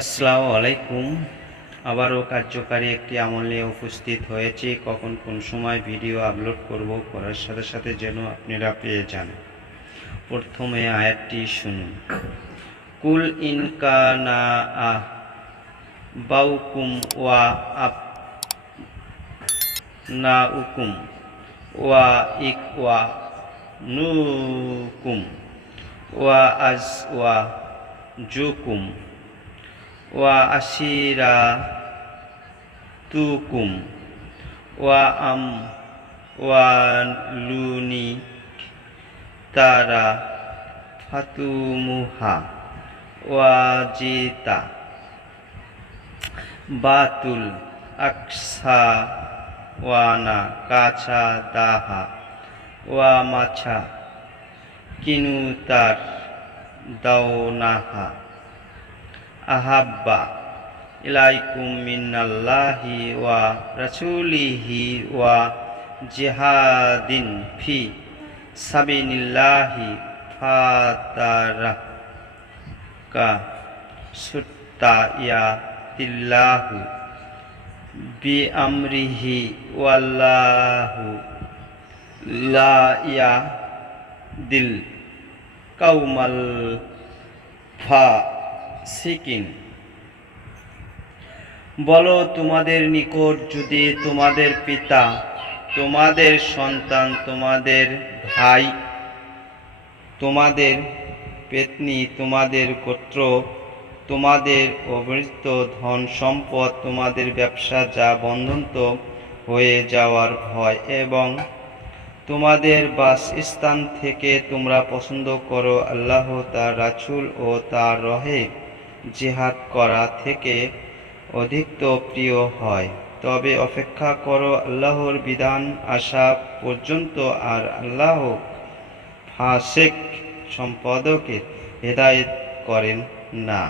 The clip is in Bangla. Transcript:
আসসালামু আলাইকুম। আবারও কার্যকারী একটি আমল উপস্থিত হয়েছি। কখন কোন সময় ভিডিও আপলোড করব করার সাথে সাথে যেন আপনারা পেয়ে যান। প্রথমে আয়াতটি শুনুন। কুল ইনকানা আহ বাউকুম ওয়া আপ না উকুম ওয়া ইক ওয়া নুকুম ওয়া আজ ওয়া জুকুম ওয়া আশিরা তুকুম ওয়া আম ওয়া লুনি তারা ফাতুমুহা ওয়া জিতা বাতুল আকসা ওয়ানা কাছা দাহা ওয়া মাছা কিনু তার দাওনাহা আহাব্বা ইলাইকুম মিনাল্লাহি ওয়া রাসূলিহি ওয়া জিহাদিন ফি সাবিনিল্লাহি ফাতারাকা সুত্তা ইয়া তিল্লাহু বি আমরিহি ওয়াল্লাহু লা ইয়া দিল কাউমাল ফা সিকিন। বলো, তোমাদের নিকট যদি তোমাদের পিতা, তোমাদের সন্তান, তোমাদের ভাই, তোমাদের পেতনি, তোমাদের গোত্র, তোমাদের অবৃত ধন সম্পদ, তোমাদের ব্যবসা যা বন্ধন্ত হয়ে যাওয়ার ভয়, এবং তোমাদের বাসস্থান থেকে তোমরা পছন্দ করো আল্লাহ, তার রাসূল ও তার রহে। জিহাদ করা থেকে অধিক তো প্রিয় হয়। তবে অপেক্ষা করো, আল্লাহর বিধান আসা পর্যন্ত আর আল্লাহ ফাসেক সম্পাদকে হেদায়েত করেন না।